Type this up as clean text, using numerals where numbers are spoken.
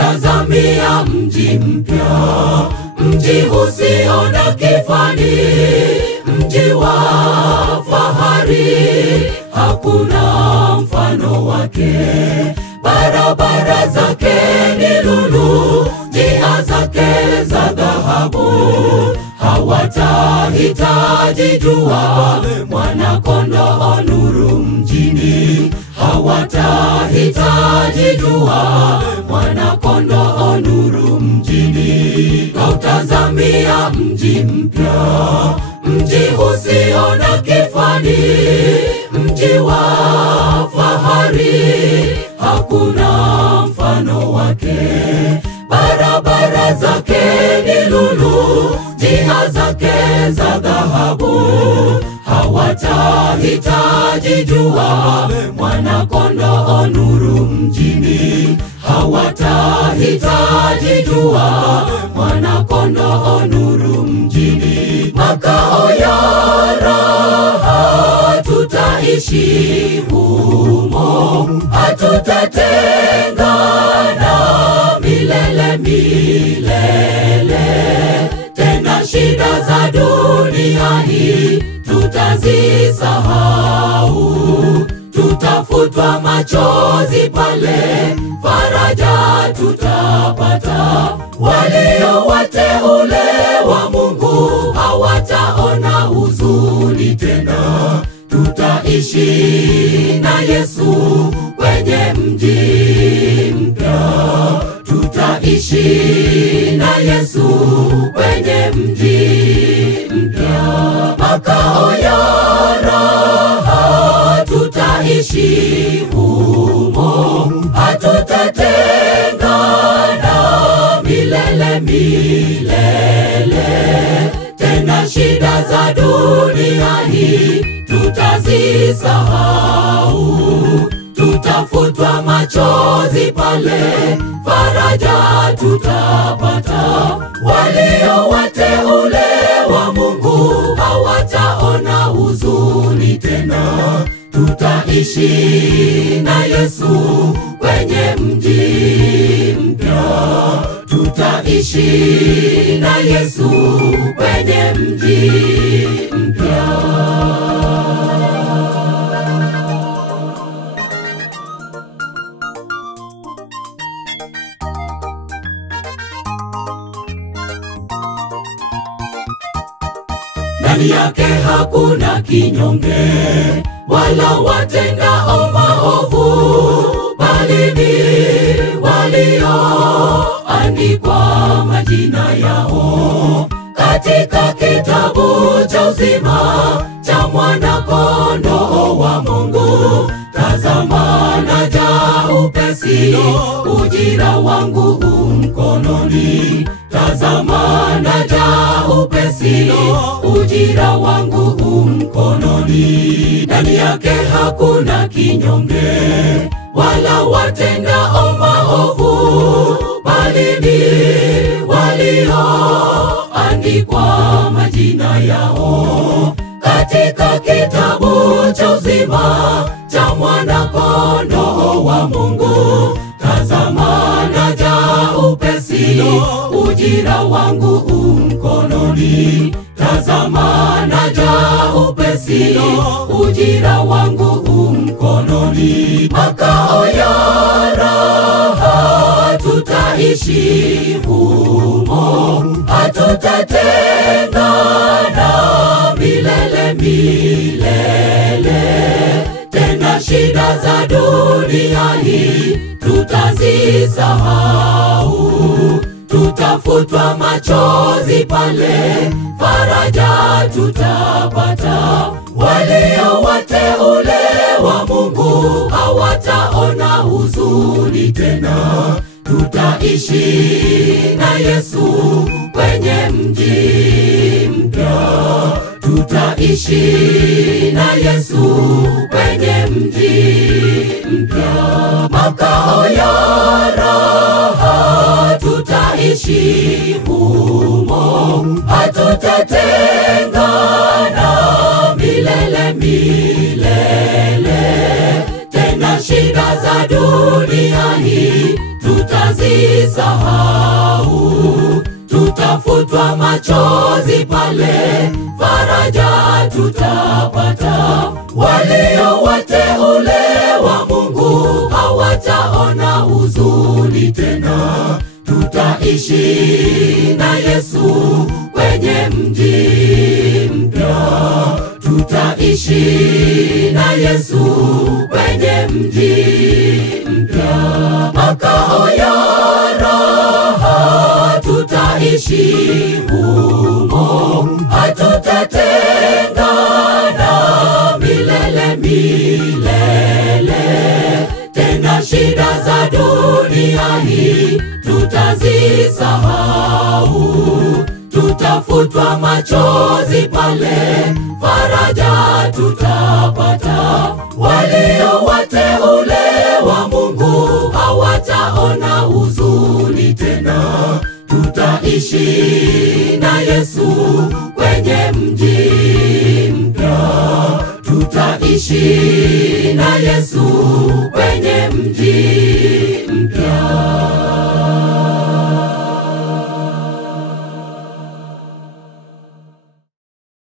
Kautazamia mji mpya, mji usio na kifani, mji wa fahari, hakuna mfano wake. Barabara zake ni lulu, njia zake za dhahabu. Hawatahitaji jua, Mwana-Kondoo nuru mjini. Hawatahitaji jua, Mwana-Kondoo nuru mjini. Kautazamia mji mpya, mji usio na kifani, mji wa fahari, hakuna mfano wake. Barabara zake ni lulu, njia zake za dhahabu. Hawatahitaji jua, Mwana-Kondoo nuru mjini. Hawatahitaji jua, Mwana-Kondoo nuru mjini. Makao ya raha tutaishi humo, hatutatengana milele milele. Tena shida za dunia hii tutazisahau, tutafutwa machozi pale, faraja tutapata. Walio wateule wa Mungu hawataona huzuni tena. Tutaishi na Yesu kwenye mji mpya. Tutaishi na Yesu kwenye mji mpya. Makao ya raha tutaishi humo, hatutatengana milele milele. Tena shida za dunia hii tutazisahau, tutafutwa machozi pale, faraja tutapata. Walio wateule wa Mungu hawataona huzuni tena. Tutaishi na Yesu kwenye mji mpya. Tutaishi na Yesu kwenye mji mpya. Ndani yake hakuna kinyonge, wala watendao maovu, bali ni walioandikwa majina yao katika kitabu cha uzima cha Mwana-Kondoo wa Mungu. Tazama naja upesi, ujira wangu mkononi. Tazama naja upesi, ujira wangu mkononi. Ndani yake hakuna kinyonge, wala watendao maovu, bali ni walioandikwa majina yao katika kitabu cha uzima cha Mwana-Kondoo wa Mungu. Tazama naja upesi, ujira wangu mkononi. Tazama naja upesi, ujira wangu mkononi. Makao ya raha tutaishi humo, hatutatengana milele milele. Tena shida za dunia hii tutazisahau, tutafutwa machozi pale, faraja tutapata. Walio wateule wa Mungu hawataona huzuni tena. Tutaishi na Yesu kwenye mji mpya. Tutaishi na Yesu kwenye mji mpya. Makao ya raha tutaishi humo, hatutatengana milele milele. Tena shida za dunia hii tutazisahau. Tutafutwa machozi pale, faraja tutapata. Walio wateule wa Mungu hawataona huzuni tena. Tutaishi na Yesu kwenye mji mpya. Tutaishi na Yesu kwenye mji mpya. Makao ya raha tutaishi humo. Hatutatengana milele milele. Tena shida za dunia hii tutazisahau. Tutafutwa machozi pale, faraja tutapata. Walio wateule wa Mungu hawataona huzuni tena. Tutaishi na Yesu kwenye mji mpya. Tutaishi na Yesu kwenye mji